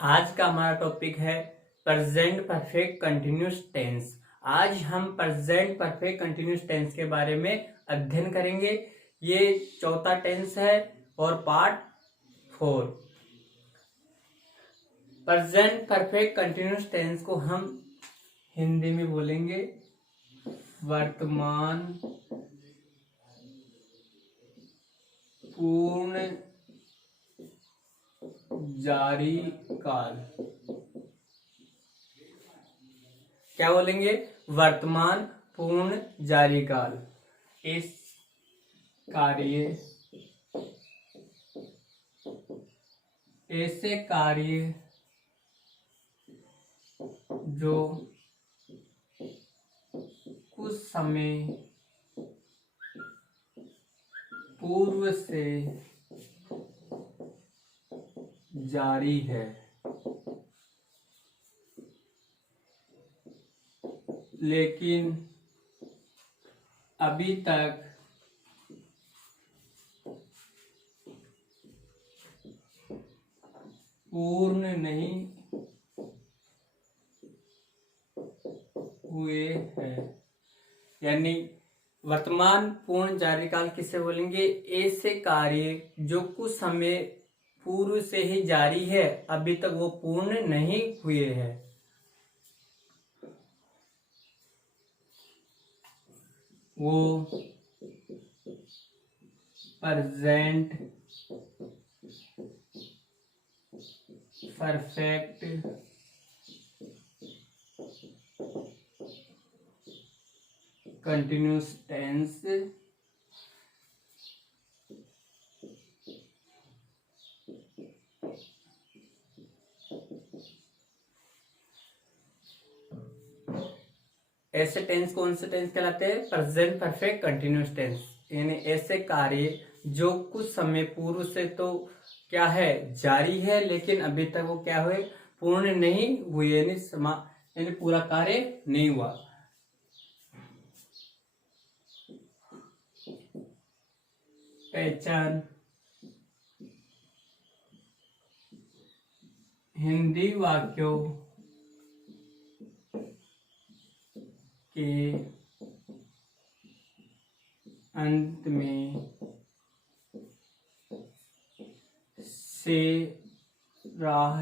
आज का हमारा टॉपिक है प्रेजेंट परफेक्ट कंटिन्यूस टेंस। आज हम प्रेजेंट परफेक्ट कंटिन्यूस टेंस के बारे में अध्ययन करेंगे। ये चौथा टेंस है और part 4। Present perfect continuous tense को हम हिंदी में बोलेंगे वर्तमान पूर्ण जारी काल। क्या बोलेंगे? वर्तमान पूर्ण जारी काल। इस कार्य ऐसे कार्य जो कुछ समय पूर्व से जारी है, लेकिन अभी तक पूर्ण नहीं हुए हैं। यानी वर्तमान पूर्ण जारी काल किसे बोलेंगे? ऐसे कार्य जो कुछ समय पूर्व से ही जारी है, अभी तक वो पूर्ण नहीं हुए हैं। वो प्रेजेंट परफेक्ट कंटिन्यूस टेंस ऐसे टेंस कौन से टेंस कहलाते हैं? Present perfect continuous tense. यानी ऐसे कार्य जो कुछ समय पूर्व से तो क्या है, जारी है, लेकिन अभी तक वो क्या हुए, पूर्ण नहीं हुए, यानी पूरा कार्य नहीं हुआ। पहचान हिंदी वाक्यों के अंत में से रहा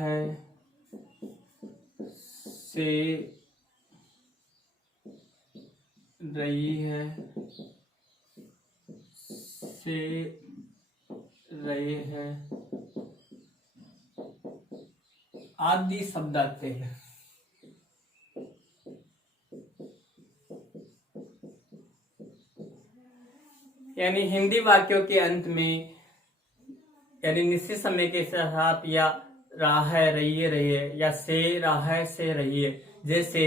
से रही है से रहे हैं आदि शब्द आते हैं। यानी हिंदी वाक्यों के अंत में यानी निश्चित समय के साथ या रहा है, रही है, या से रहा है, से रही है। जैसे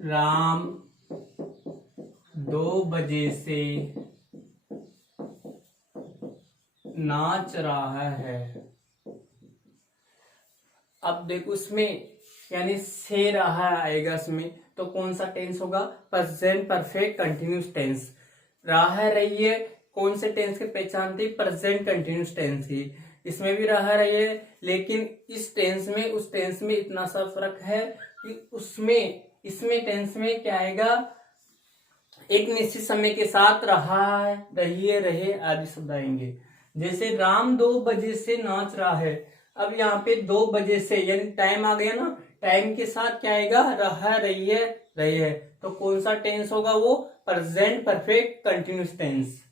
राम 2 बजे से नाच रहा है। अब देखो इसमें यानी से रहा आएगा इसमें, तो कौन सा टेंस होगा? Present perfect continuous tense. रहा है, रही है, कौन से टेंस की पहचान थी? प्रेजेंट कंटिन्यूस टेंस की। इसमें भी रहा रही है, लेकिन इस टेंस में उस टेंस में इतना सा फर्क है कि उसमें इसमें टेंस में क्या आएगा, एक निश्चित समय के साथ रहा है, रही है, रहे आदि शब्द आएंगे। जैसे राम 2 बजे से नाच रहा है। अब यहाँ पे 2 बजे से यानी टाइम आ गया ना, टाइम के साथ क्या आएगा? रहा, रही है, रहे है। तो कौन सा टेंस होगा? वो प्रेजेंट परफेक्ट कंटिन्यूस टेंस।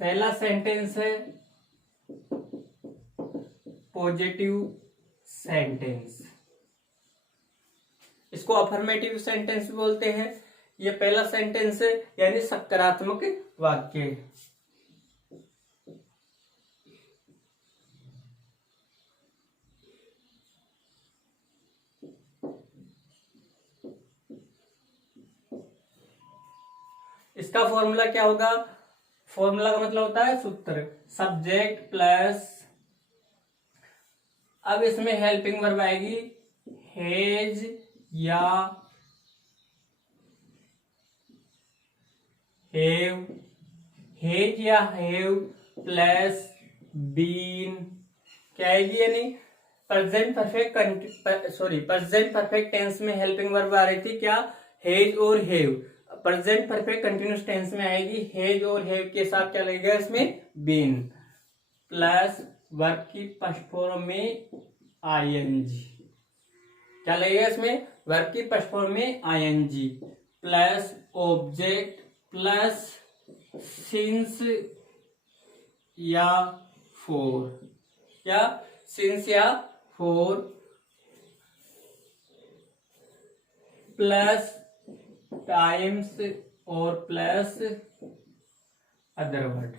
पहला सेंटेंस है पॉजिटिव सेंटेंस। इसको अफर्मेटिव सेंटेंस भी बोलते हैं। ये पहला सेंटेंस है यानी सकारात्मक वाक्य। इसका फॉर्मूला क्या होगा? फॉर्मूला का मतलब होता है सूत्र, सब्जेक्ट प्लस अब इसमें हेल्पिंग वर्ब आएगी हैज या हैव, हैज या हैव प्लस बीन क्या आएगी, यानी प्रेजेंट परफेक्ट टेंस में हेल्पिंग वर्ब आ रही थी क्या, हैज और have. Present perfect continuous tense में आएगी हैज और हैव के साथ क्या लगेगा इसमें, बीन प्लस वर्ब की फर्स्ट फॉर्म में आईएनजी। क्या लगेगा इसमें, वर्ब की फर्स्ट फॉर्म में ING plus object plus since या फोर, या सिंस या फोर प्लस टाइम्स और प्लस अदर वर्ड।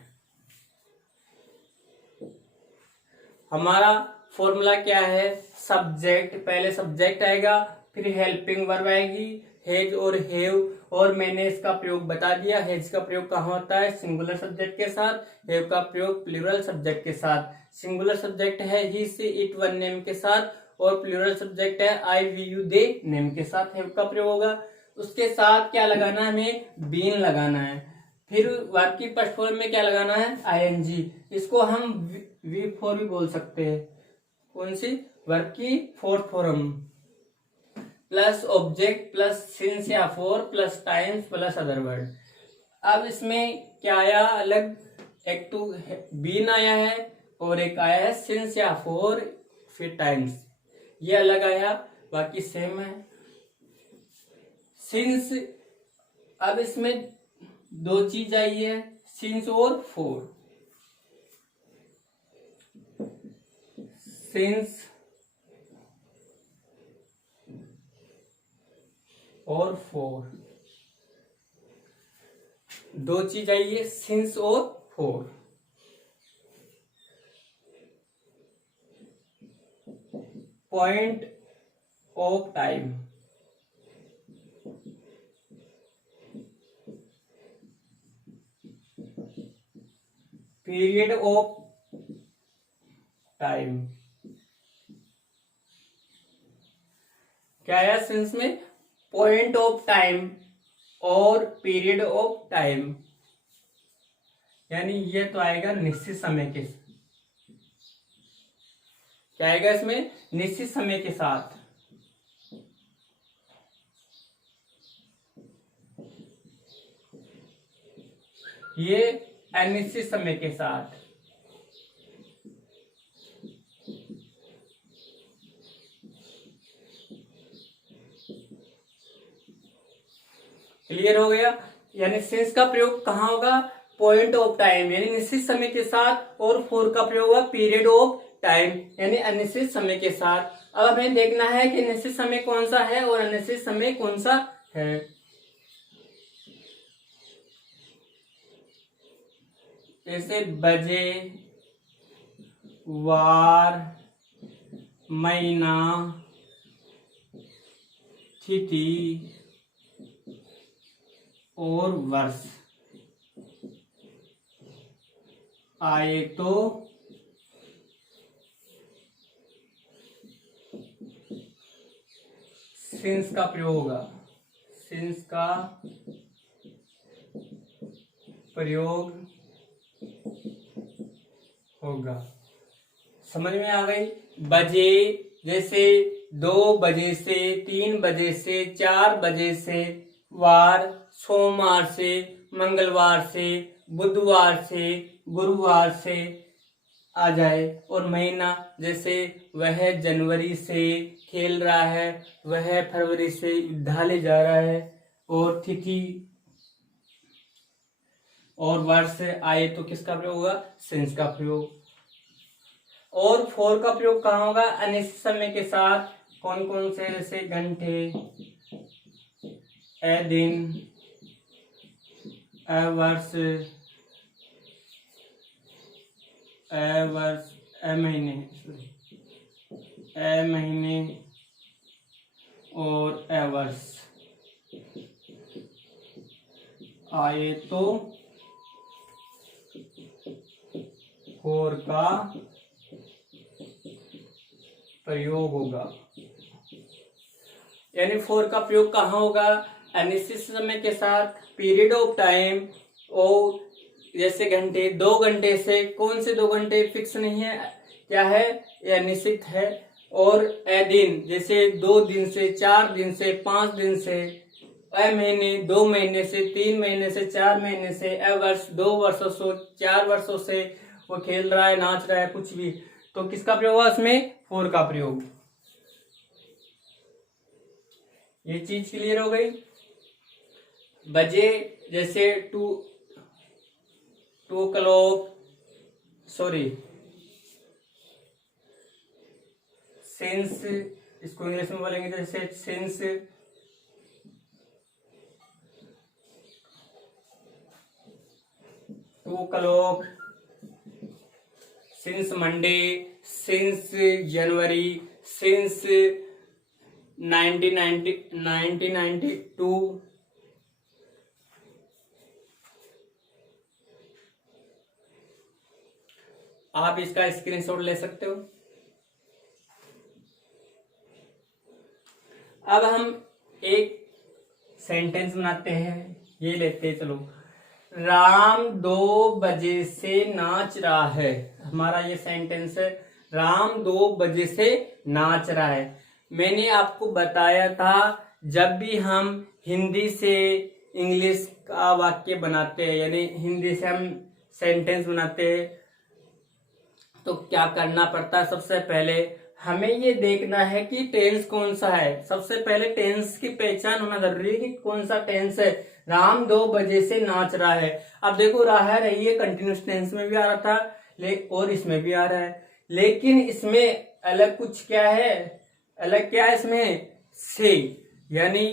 हमारा फॉर्मूला क्या है, सब्जेक्ट, पहले सब्जेक्ट आएगा फिर हेल्पिंग वर्ब आएगी हैज और हैव, और मैंने इसका प्रयोग बता दिया। हैज का प्रयोग कहाँ होता है, सिंगुलर सब्जेक्ट के साथ, हैव का प्रयोग प्लूरल सब्जेक्ट के साथ। सिंगुलर सब्जेक्ट है ही सी इट वन नेम के साथ, और प्लूरल सब्जेक्ट है आई वी यू दे नेम के साथ हैव का प्रयोग होगा। उसके साथ क्या लगाना है, हमें बीन लगाना है। फिर वर्ब की फर्स्ट फॉर्म में क्या लगाना है, आईएनजी। इसको हम वी फोर भी बोल सकते हैं। कौन सी, वर्ब की fourth form plus object plus since या for plus times plus other word. अब इसमें क्या आया अलग, एक तो बीन आया है और एक आया है सिंस या फोर फिर टाइम्स, ये अलग आया, बाकी सेम है। सिंस, अब इसमें दो चीज आई है, सिंस और फोर। सिंस और फोर, दो चीज आई है, सिंस और four. Point of time, period of time, क्या है सिंस में, पॉइंट ऑफ टाइम और पीरियड ऑफ टाइम, यानी ये तो आएगा निश्चित समय के, क्या आएगा इसमें, निश्चित समय के साथ। ये अनिश्चित समय के साथ। क्लियर हो गया, यानी सिंस का प्रयोग कहाँ होगा, पॉइंट ऑफ टाइम यानी निश्चित समय के साथ, और फोर का प्रयोग होगा पीरियड ऑफ टाइम यानी अनिश्चित समय के साथ। अब हमें देखना है कि निश्चित समय कौन सा है और अनिश्चित समय कौन सा है। जैसे बजे, वार, महीना, तिथि और वर्ष आए तो सिंस का प्रयोग होगा, सिंस का प्रयोग होगा। समझ में आ गई। बजे जैसे 2 बजे से, 3 बजे से, 4 बजे से, वार सोमवार से, मंगलवार से, बुधवार से, गुरुवार से आ जाए। और महीना जैसे वह जनवरी से खेल रहा है, वह फरवरी से विद्यालय जा रहा है। और तिथि और वर्ष आए तो किसका प्रयोग होगा, सिंस का प्रयोग। और फोर का प्रयोग कहाँ होगा, अनिश्चित समय के साथ। कौन कौन से, जैसे घंटे, ए दिन, ए वर्ष, ए महीने और ए वर्ष आए तो फोर का प्रयोग होगा। यानी फोर का प्रयोग कहाँ होगा? अनिश्चित समय के साथ, पीरियड ऑफ टाइम, और जैसे घंटे, 2 घंटे से, कौन से 2 घंटे फिक्स नहीं है, क्या है, यह निश्चित है। और ए दिन, जैसे 2 दिन से, 4 दिन से, 5 दिन से, ए महीने, 2 महीने से, 3 महीने से, 4 महीने से, ए वर्ष, 2 वर्षों से, 4 वर्षों से वो खेल रहा है, नाच रहा है, कुछ भी, तो किसका प्रयोग हुआ उसमें? फोर का प्रयोग। ये चीज क्लियर हो गई। बजे, जैसे 2 o'clock, सॉरी, सिंस, इसको इंग्लिश में बोलेंगे जैसे since, two o'clock, since Monday, since January, since 1992, आप इसका स्क्रीनशॉट ले सकते हो। अब हम एक सेंटेंस बनाते हैं, ये लेते हैं, चलो। राम 2 बजे से नाच रहा है। हमारा ये सेंटेंस है, राम 2 बजे से नाच रहा है। मैंने आपको बताया था जब भी हम हिंदी से इंग्लिश का वाक्य बनाते हैं, यानी हिंदी से हम सेंटेंस बनाते हैं, तो क्या करना पड़ता है? सबसे पहले हमें ये देखना है कि टेंस कौन सा है। सबसे पहले टेंस की पहचान होना जरूरी है कि कौन सा टेंस है। राम 2 बजे से नाच रहा है। अब देखो, रहा रही है कंटिन्यूस टेंस में भी आ रहा था, और इसमें भी आ रहा है, लेकिन इसमें अलग कुछ क्या है? अलग क्या है इसमें? से, यानी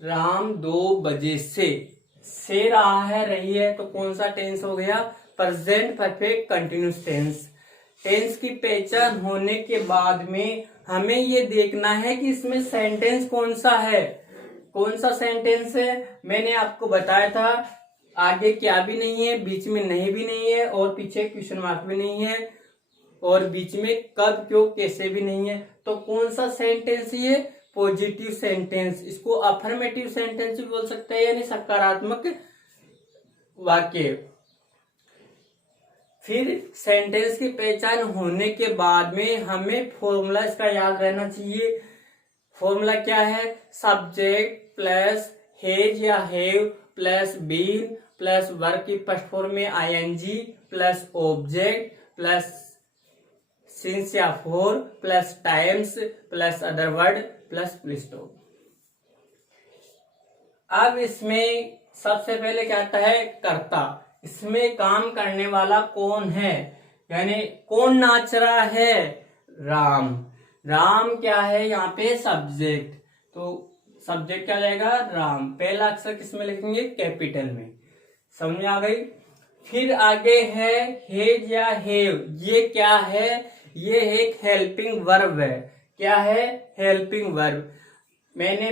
राम 2 बजे से रहा है, रही है, तो कौन सा टेंस हो गया? Present perfect continuous tense. Tense की पहचान होने के बाद में हमें ये देखना है कि इसमें सेंटेंस कौन सा है। कौन सा सेंटेंस है? मैंने आपको बताया था, आगे क्या भी नहीं है, बीच में नहीं भी नहीं है, और पीछे क्वेश्चन मार्क भी नहीं है, और बीच में कब, क्यों, कैसे भी नहीं है। तो कौन सा सेंटेंस ये? Positive sentence. इसको अफर्मेटिव सेंटेंस भी बोल सकते हैं, यानी सकारात्मक वाक्य। फिर सेंटेंस की पहचान होने के बाद में हमें फॉर्मूला इसका याद रहना चाहिए। फॉर्मूला क्या है? सब्जेक्ट प्लस हैज या have plus been plus verb की फर्स्ट फॉर्म में ING plus object plus since या for plus times plus other word plus full stop. अब इसमें सबसे पहले क्या आता है? कर्ता। इसमें काम करने वाला कौन है, यानी कौन नाच रहा है? राम। राम क्या है यहाँ पे? सब्जेक्ट। तो सब्जेक्ट क्या जाएगा? राम। पहला अक्षर किसमें लिखेंगे? कैपिटल में। समझ में आ गई? फिर आगे है हेज या हेव। ये क्या है? ये एक हेल्पिंग वर्ब है। क्या है? Helping verb. मैंने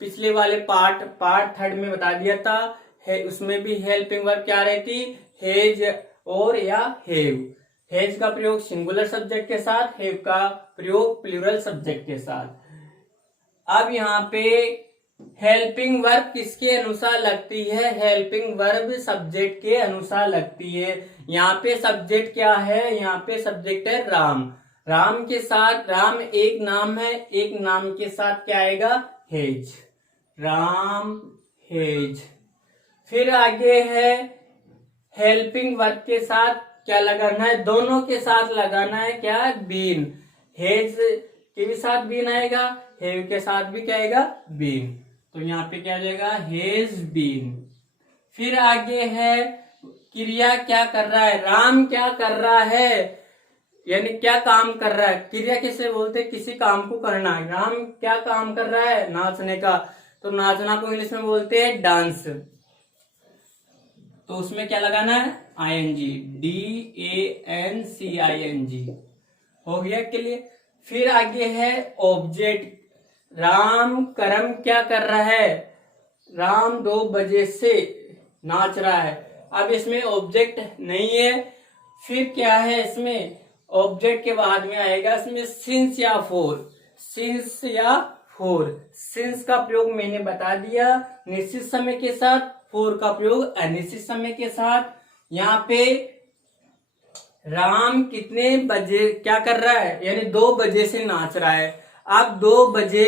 पिछले वाले पार्ट थर्ड में बता दिया था, है उसमें भी हेल्पिंग वर्ब क्या रहती? हेज और या हेव। हेज का प्रयोग सिंगुलर सब्जेक्ट के साथ, हेव का प्रयोग प्लूरल सब्जेक्ट के साथ। अब यहाँ पे हेल्पिंग वर्ब किसके अनुसार लगती है? हेल्पिंग वर्ब सब्जेक्ट के अनुसार लगती है। यहाँ पे सब्जेक्ट क्या है? यहाँ पे सब्जेक्ट है राम। राम के साथ, राम एक नाम है, एक नाम के साथ क्या आएगा? हेज। राम हेज। फिर आगे है हेल्पिंग वर्ब के साथ क्या लगाना है? दोनों के साथ लगाना है क्या? बीन। हेज के भी साथ बीन आएगा, हेव के साथ भी क्या आएगा? बीन। तो यहाँ पे क्या आ जाएगा? Has been. फिर आगे है क्रिया क्या कर रहा है? राम क्या कर रहा है, यानी क्या काम कर रहा है? क्रिया किसे बोलते हैं? किसी काम को करना। राम क्या काम कर रहा है? नाचने का। तो नाचना को इंग्लिश में बोलते हैं डांस। तो उसमें क्या लगाना है? आईएनजी। DANCING। हो गया क्लियर? फिर आगे है ऑब्जेक्ट। राम कर्म क्या कर रहा है? राम 2 बजे से नाच रहा है। अब इसमें ऑब्जेक्ट नहीं है। फिर क्या है इसमें? ऑब्जेक्ट के बाद में आएगा इसमें सिंस या फोर। सिंस या फोर, सिंस का प्रयोग मैंने बता दिया निश्चित समय के साथ, फोर का प्रयोग अनिश्चित समय के साथ। यहाँ पे राम कितने बजे क्या कर रहा है, यानी 2 बजे से नाच रहा है। अब 2 बजे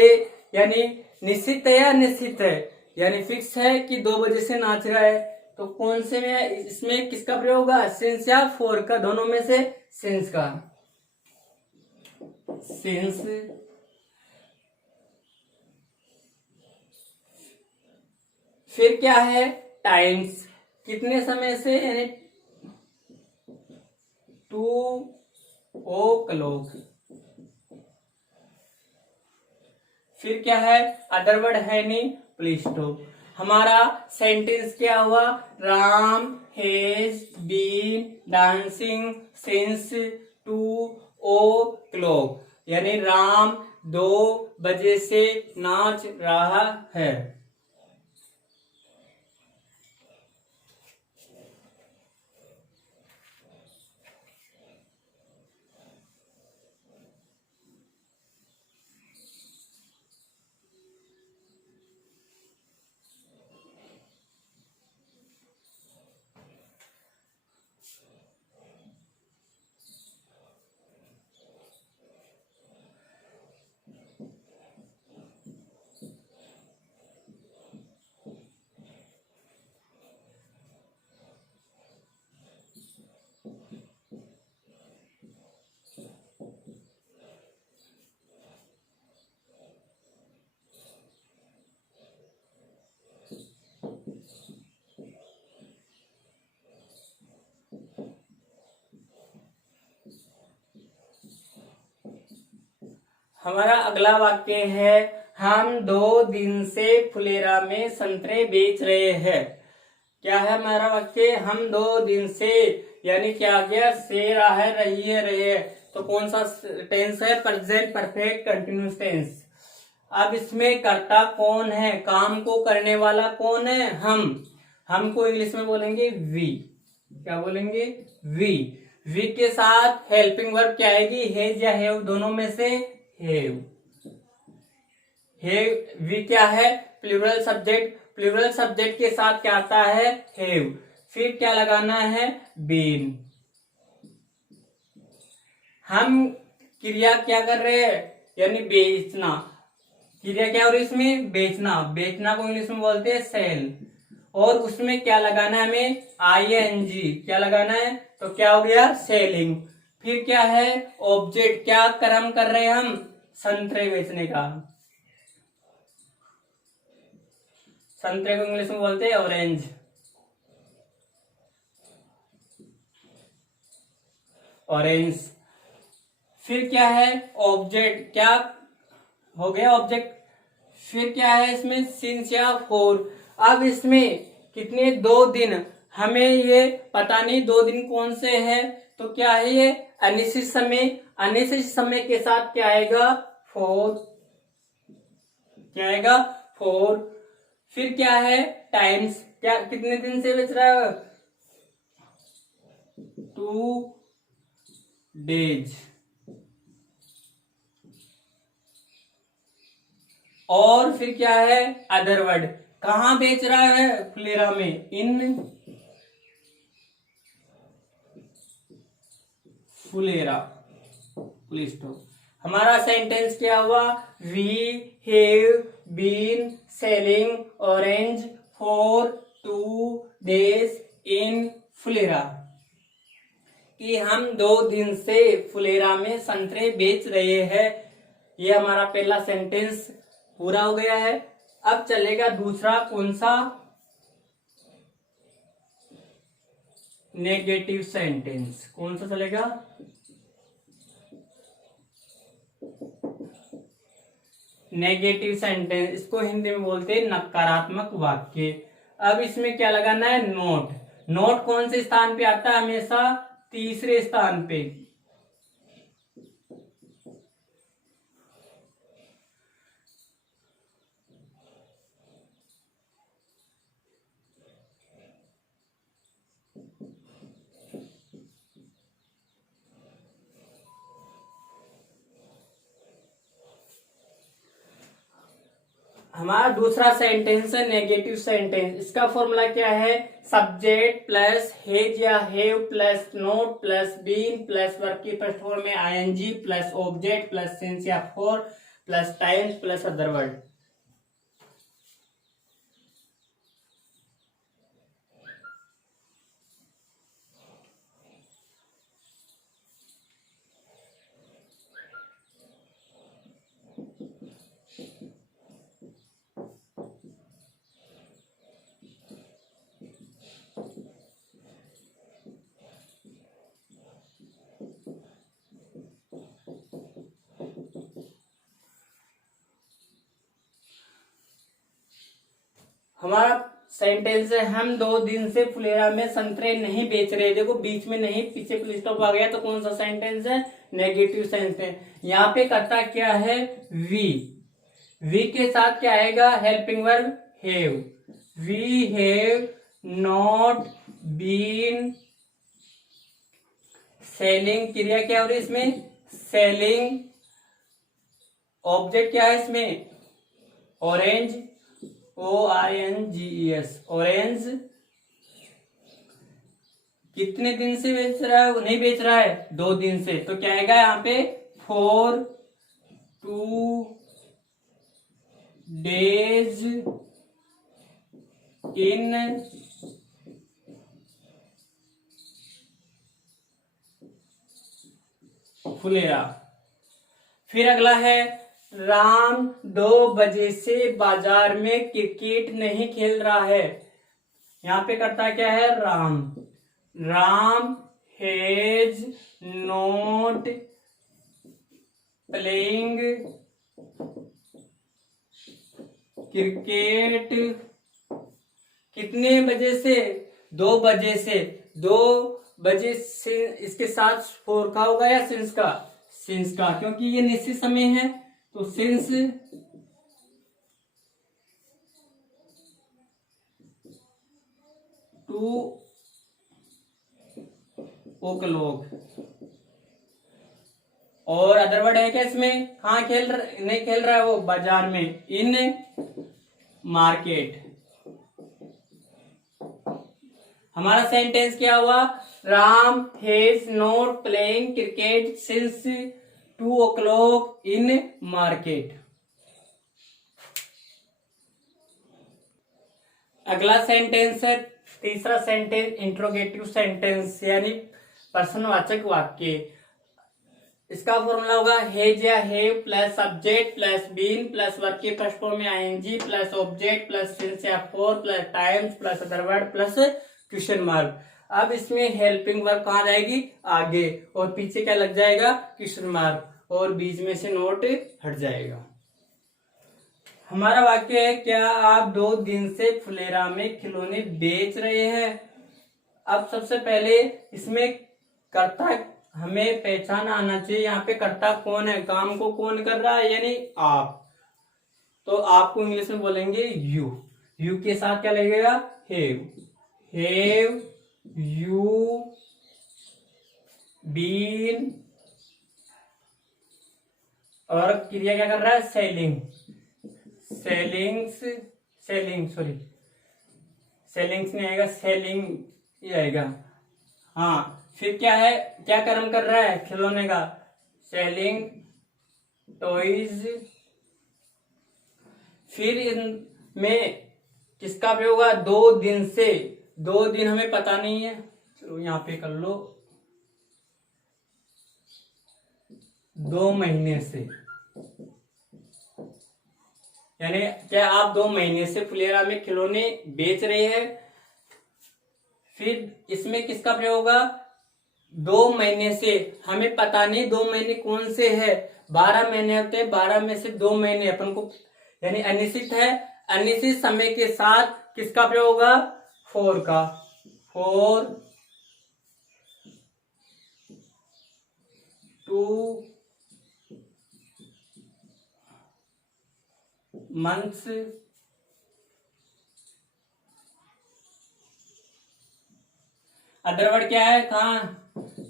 यानी निश्चित है या अनिश्चित है, यानी फिक्स है कि 2 बजे से नाच रहा है, तो कौन से में इसमें किसका प्रयोग होगा, सिंस या फोर का, दोनों में से सिंस का। सिंस फिर क्या है टाइम्स, कितने समय से, यानी 2 o'clock। फिर क्या है अदर वर्ड है नहीं, प्लीज स्टॉप। हमारा सेंटेंस क्या हुआ, Ram has been dancing since 2 o'clock, यानी राम 2 बजे से नाच रहा है। हमारा अगला वाक्य है, हम 2 दिन से फुलेरा में संतरे बेच रहे हैं। क्या है हमारा वाक्य, हम 2 दिन से, यानी क्या आ गया, से रहा है, रही है, रहे, तो कौन सा टेंस है, प्रेजेंट परफेक्ट कंटिन्यूस टेंस। अब इसमें कर्ता कौन है, काम को करने वाला कौन है, हमको इंग्लिश में बोलेंगे वी। क्या बोलेंगे, वी। वी के साथ हेल्पिंग वर्ब क्या आएगी, हेज या हैव, दोनों में से हैव। वी क्या है, प्लूरल सब्जेक्ट, प्लूरल सब्जेक्ट के साथ क्या आता है, हैव। फिर क्या लगाना है, बीन। हम क्रिया क्या कर रहे हैं, यानी बेचना, क्रिया क्या हो रही है इसमें, बेचना। बेचना को इंग्लिश में बोलते हैं सेल, और उसमें क्या लगाना है हमें, आईएनजी। क्या लगाना है, तो क्या हो गया, सेलिंग। फिर क्या है ऑब्जेक्ट, क्या कर्म कर रहे हैं हम, संतरे बेचने का। संतरे को इंग्लिश में बोलते हैं ऑरेंज, ऑरेंज। फिर क्या है ऑब्जेक्ट, क्या हो गया ऑब्जेक्ट। फिर क्या है इसमें, सिंस या फोर। अब इसमें कितने, 2 दिन, हमें ये पता नहीं 2 दिन कौन से है, तो क्या है ये अनिश्चित समय। अनिश्चित समय के साथ क्या आएगा, फोर। क्या आएगा, फोर। फिर क्या है टाइम्स, क्या कितने दिन से बेच रहा है, 2 days। और फिर क्या है अदर वर्ड, कहां बेच रहा है, फुलेरा में, इन फुलेरा, प्लीज तो। हमारा सेंटेंस क्या हुआ, we have been selling orange for 2 days in Phulera, कि हम 2 दिन से फुलेरा में संतरे बेच रहे हैं। ये हमारा पहला सेंटेंस पूरा हो गया है। अब चलेगा दूसरा, कौन सा, नेगेटिव सेंटेंस। कौन सा चलेगा, नेगेटिव सेंटेंस, इसको हिंदी में बोलते हैं नकारात्मक वाक्य। अब इसमें क्या लगाना है, नोट। नोट कौन से स्थान पे आता है, हमेशा तीसरे स्थान पे। हमारा दूसरा सेंटेंस है नेगेटिव सेंटेंस। इसका फॉर्मूला क्या है? सब्जेक्ट प्लस हेज या have plus not plus been plus verb की फर्स्ट फॉर्म में ING plus object plus since या for plus times plus other word. हमारा सेंटेंस है हम 2 दिन से फुलेरा में संतरे नहीं बेच रहे। देखो बीच में नहीं, पीछे फुल स्टॉप आ गया, तो कौन सा सेंटेंस है? नेगेटिव सेंस है। यहाँ पे करता क्या है? वी। वी के साथ क्या आएगा? Helping verb have. We have not been selling. क्रिया क्या हो रही है इसमें? सेलिंग। ऑब्जेक्ट क्या है इसमें? Orange, ORNGES, orange. कितने दिन से बेच रहा है? वो नहीं बेच रहा है, 2 दिन से। तो क्या आएगा यहाँ पे? 4 2 days in फुलेरा। फिर अगला है राम 2 बजे से बाजार में क्रिकेट नहीं खेल रहा है। यहाँ पे करता क्या है? Ram. Ram has not playing cricket. कितने बजे से? 2 बजे से। 2 बजे से इसके साथ फोर का होगा या सिंस का? सिंस का, क्योंकि ये निश्चित समय है, तो सिंस 2 o'clock। और अदर वर्ड है क्या इसमें? कहाँ नहीं खेल रहा है वो? बाजार में, इन मार्केट। हमारा सेंटेंस क्या हुआ? Ram has not playing cricket since 2 o'clock in market. अगला सेंटेंस है तीसरा सेंटेंस इंट्रोगेटिव सेंटेंस यानी प्रश्नवाचक वाक्य। इसका फॉर्मूला होगा हैज या have plus subject plus been plus verb के फर्स्ट फॉर्म में ING plus object plus since या for plus times plus other word plus question mark. अब इसमें हेल्पिंग वर्ब कहाँ जाएगी? आगे, और पीछे क्या लग जाएगा? क्वेश्चन मार्क, और बीच में से नोट हट जाएगा। हमारा वाक्य है क्या आप 2 दिन से फुलेरा में खिलौने बेच रहे हैं। अब सबसे पहले इसमें कर्ता हमें पहचान आना चाहिए। यहाँ पे कर्ता कौन है? काम को कौन कर रहा है? यानी आप। तो आपको इंग्लिश में बोलेंगे यू। यू के साथ क्या लगेगा? हैव। हैव यू बीन, और क्रिया क्या कर रहा है? सेलिंग। सेलिंग्स नहीं आएगा, सेलिंग ही आएगा। हाँ, फिर क्या है? क्या कर्म कर रहा है? खिलौने का। Selling toys. फिर इनमें किसका प्रयोग होगा? 2 दिन से। 2 दिन हमें पता नहीं है, चलो यहां पे कर लो 2 महीने से। यानी क्या आप 2 महीने से फुलेरा में खिलौने बेच रहे हैं। फिर इसमें किसका प्रयोग होगा? 2 महीने से। हमें पता नहीं 2 महीने कौन से है। 12 महीने होते हैं, 12 में से 2 महीने अपन को यानी अनिश्चित है। अनिश्चित समय के साथ किसका प्रयोग होगा? फॉर का। 4 2 मंथ्स अदर वर्ड क्या है? कहा?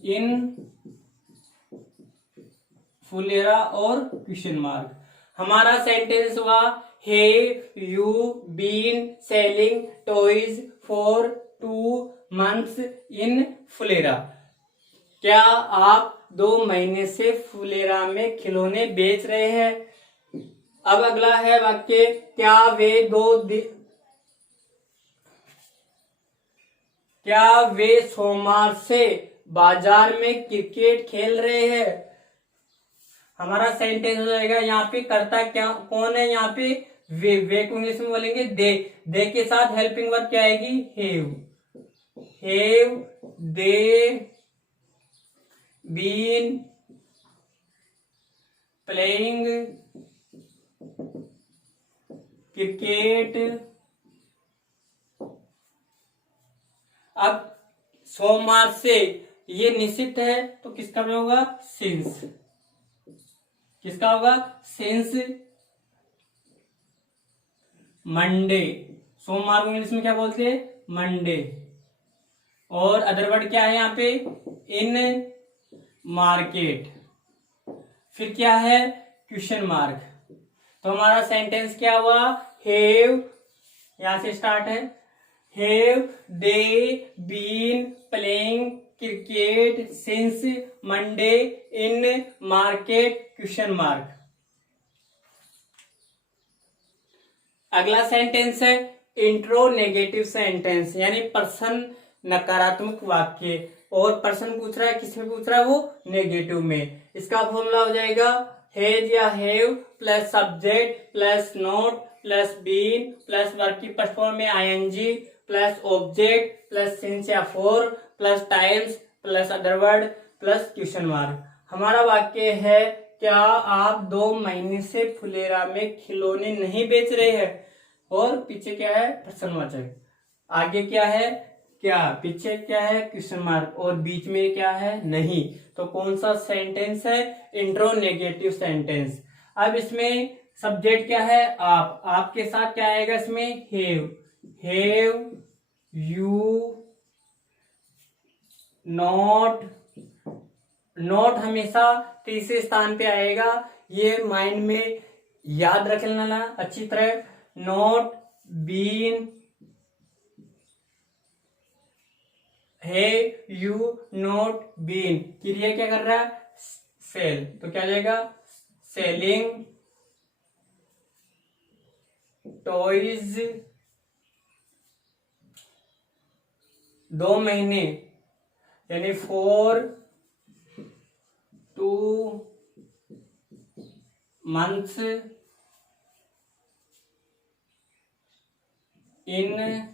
इन फुलेरा और क्वेश्चन मार्क। हमारा सेंटेंस हुआ have you been selling toys for 2 months in Phulera? क्या आप 2 महीने से फुलेरा में खिलौने बेच रहे हैं? अब अगला है वाक्य, क्या वे सोमवार से बाजार में क्रिकेट खेल रहे हैं? हमारा सेंटेंस हो जाएगा यहाँ पे कर्ता क्या कौन है, यहाँ पे वे को इंग्लिश में बोलेंगे दे के साथ हेल्पिंग वर्ब क्या आएगी, have they been playing cricket. अब सोमवार से ये निश्चित है तो किसका होगा, सिंस। किसका होगा, सिंस मंडे। सोमवार को इंग्लिश में क्या बोलते हैं, मंडे। और अदर वर्ड क्या है यहाँ पे, इन मार्केट। फिर क्या है, क्वेश्चन मार्क। तो हमारा सेंटेंस क्या हुआ, हैव, यहां से स्टार्ट है, have they been playing cricket since Monday in market, question mark. अगला सेंटेंस है इंट्रोनेगेटिव सेंटेंस, यानी पर्सन नकारात्मक वाक्य। और पर्सन पूछ रहा है, किसमें पूछ रहा है, वो नेगेटिव में। इसका फॉर्मूला हो जाएगा हैज या have plus subject plus not plus been plus verb की फर्स्ट फॉर्म में ING plus object plus since या for plus times plus other word plus question mark. हमारा वाक्य है, क्या आप 2 महीने से फुलेरा में खिलौने नहीं बेच रहे हैं? और पीछे क्या है, प्रश्नवाचक। आगे क्या है, क्या, पीछे क्या है, क्वेश्चन मार्क। और बीच में क्या है, नहीं। तो कौन सा सेंटेंस है, इंट्रोनेगेटिव सेंटेंस। अब इसमें सब्जेक्ट क्या है, आप। आपके साथ क्या आएगा इसमें, हैव यू नॉट। नोट हमेशा तीसरे स्थान पे आएगा, ये माइंड में याद रख लेना अच्छी तरह। Not been, have you not been, क्रिया क्या कर रहा है, सेल। तो क्या जाएगा, सेलिंग टॉयज 2 महीने, यानी 4 2 months इन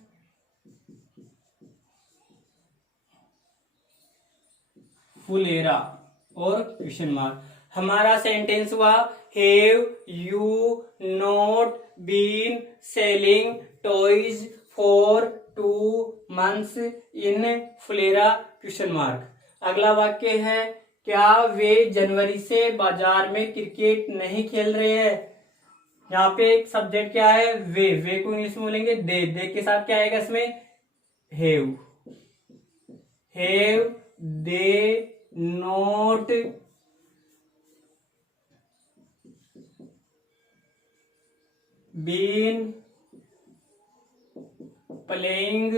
फुलेरा और क्वेश्चन मार्क। हमारा सेंटेंस हुआ, have you not been selling toys for 2 months in Phulera, question mark. अगला वाक्य है, क्या वे जनवरी से बाजार में क्रिकेट नहीं खेल रहे हैं? यहाँ पे एक सब्जेक्ट क्या है, वे को इंग्लिश में बोलेंगे दे के साथ क्या आएगा इसमें, have they not been playing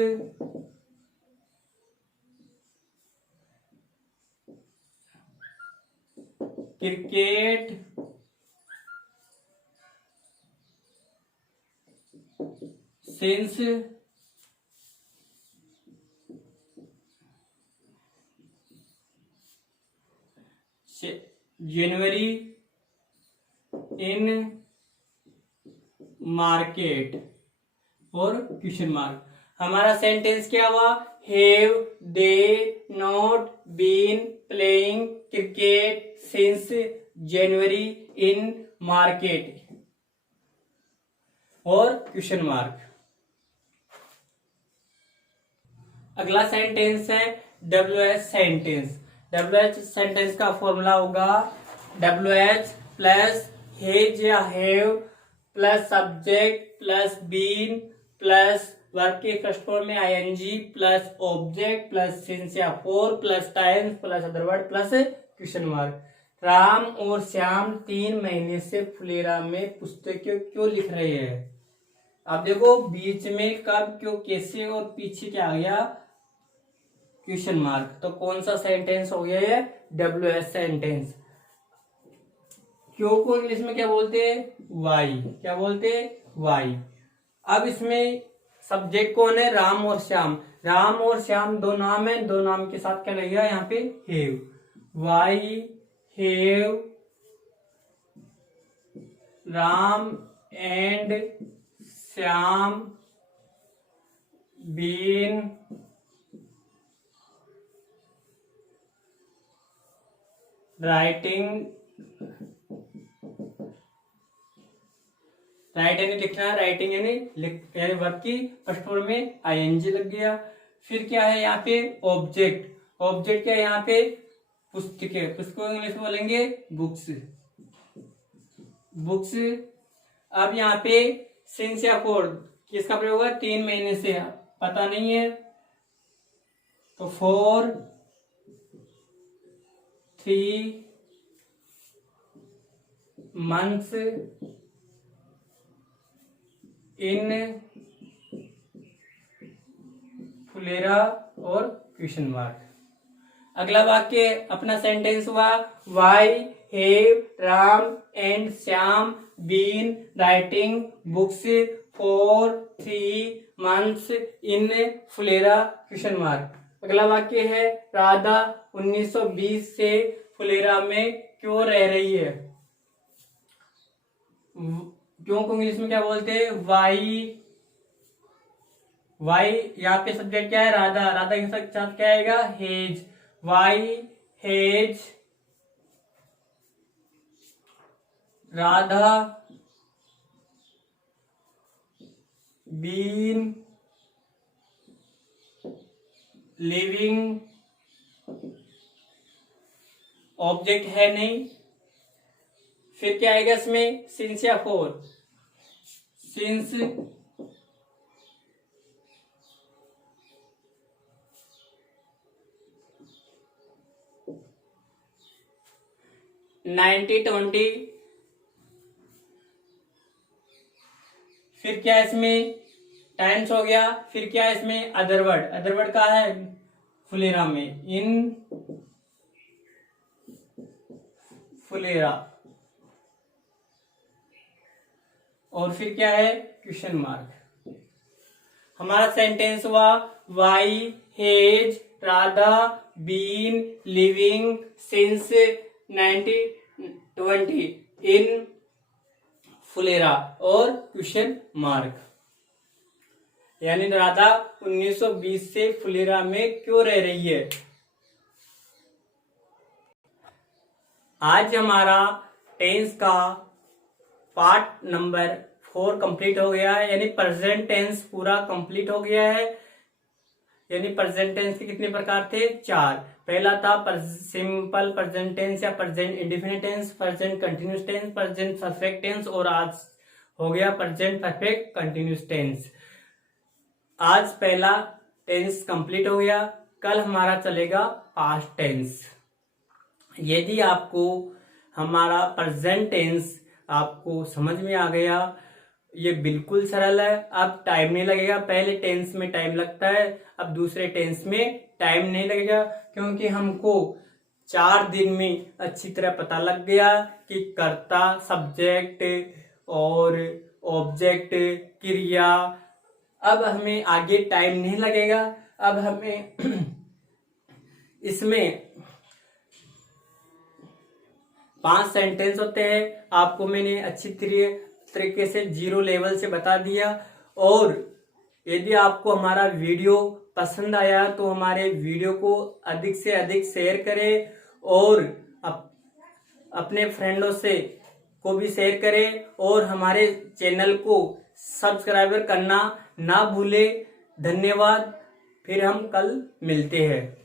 cricket since January in market और क्वेश्चन मार्क। हमारा सेंटेंस क्या हुआ, have they not been playing cricket since January in market और क्वेश्चन मार्क। अगला सेंटेंस है WH सेंटेंस। WH सेंटेंस का फॉर्मूला होगा WH plus has या have plus subject plus been plus verb के फर्स्ट फॉर्म में ING plus object plus since या for plus times plus other word plus question mark. Ram और श्याम 3 महीने से फुलेरा में पुस्तकें क्यों लिख रहे हैं। अब देखो बीच में कब, क्यों, कैसे और पीछे क्या आ गया, क्वेश्चन मार्क। तो कौन सा सेंटेंस हो गया है, WH सेंटेंस। क्यों को इंग्लिश में क्या बोलते हैं, वाई। क्या बोलते हैं, वाई। अब इसमें सब्जेक्ट कौन है, राम और श्याम। राम और श्याम दो नाम है, दो नाम के साथ क्या लगेगा यहाँ पे, have. Why have Ram and Shyam been writing. Write यानी लिखना, राइटिंग यानी यानी वर्ब की फर्स्ट फॉर्म में आईएनजी लग गया। फिर क्या है यहाँ पे, ऑब्जेक्ट। ऑब्जेक्ट क्या है यहाँ पे, पुस्तकें। पुस्तकों इंग्लिश में बोलेंगे बुक्स, बुक्स। अब यहाँ पे सिंस या फॉर किसका प्रयोग होगा, 3 महीने से पता नहीं है तो 4 3 months इन फुलेरा और क्वेश्चन मार्क। अगला वाक्य अपना सेंटेंस हुआ, why have Ram and Shyam been writing books for 3 months in Phulera question mark. अगला वाक्य है, राधा 1920 से फुलेरा में क्यों रह रही है। क्यों को इंग्लिश में क्या बोलते हैं, वाई। वाई यहाँ पे सब्जेक्ट क्या है, राधा। राधा के साथ क्या आएगा, has. Why has Radha been living. Object है नहीं। फिर क्या आएगा इसमें, सिंस या फॉर। सिंस 90-20। फिर क्या इसमें, टाइम्स हो गया। फिर क्या इसमें, अदरवर्ड। अदरवर्ड का है फुलेरा में, इन फुलेरा। और फिर क्या है, क्वेश्चन मार्क। हमारा सेंटेंस हुआ, why has Radha been living since 1920 in Phulera और क्वेश्चन मार्क। यानी राधा 1920 से फुलेरा में क्यों रह रही है। आज हमारा टेंस का पार्ट नंबर 4 कंप्लीट हो गया है, यानी प्रेजेंट टेंस पूरा कंप्लीट हो गया है। यानी प्रेजेंट टेंस के कितने प्रकार थे, 4। पहला था सिंपल प्रेजेंट टेंस या present indefinite tense, present continuous tense, present perfect tense, और आज हो गया प्रेजेंट परफेक्ट कंटिन्यूस टेंस। आज पहला टेंस कंप्लीट हो गया, कल हमारा चलेगा पास्ट टेंस। यदि आपको हमारा प्रेजेंट टेंस आपको समझ में आ गया, ये बिल्कुल सरल है। अब टाइम नहीं लगेगा, पहले टेंस में टाइम लगता है, अब दूसरे टेंस में टाइम नहीं लगेगा, क्योंकि हमको 4 दिन में अच्छी तरह पता लग गया कि कर्ता, सब्जेक्ट और ऑब्जेक्ट, क्रिया। अब हमें आगे टाइम नहीं लगेगा। अब हमें इसमें 5 सेंटेंस होते हैं, आपको मैंने अच्छी तरीके से 0 लेवल से बता दिया। और यदि आपको हमारा वीडियो पसंद आया तो हमारे वीडियो को अधिक से अधिक शेयर करें और अपने फ्रेंडों से को भी शेयर करें, और हमारे चैनल को सब्सक्राइबर करना ना भूलें। धन्यवाद। फिर हम कल मिलते हैं।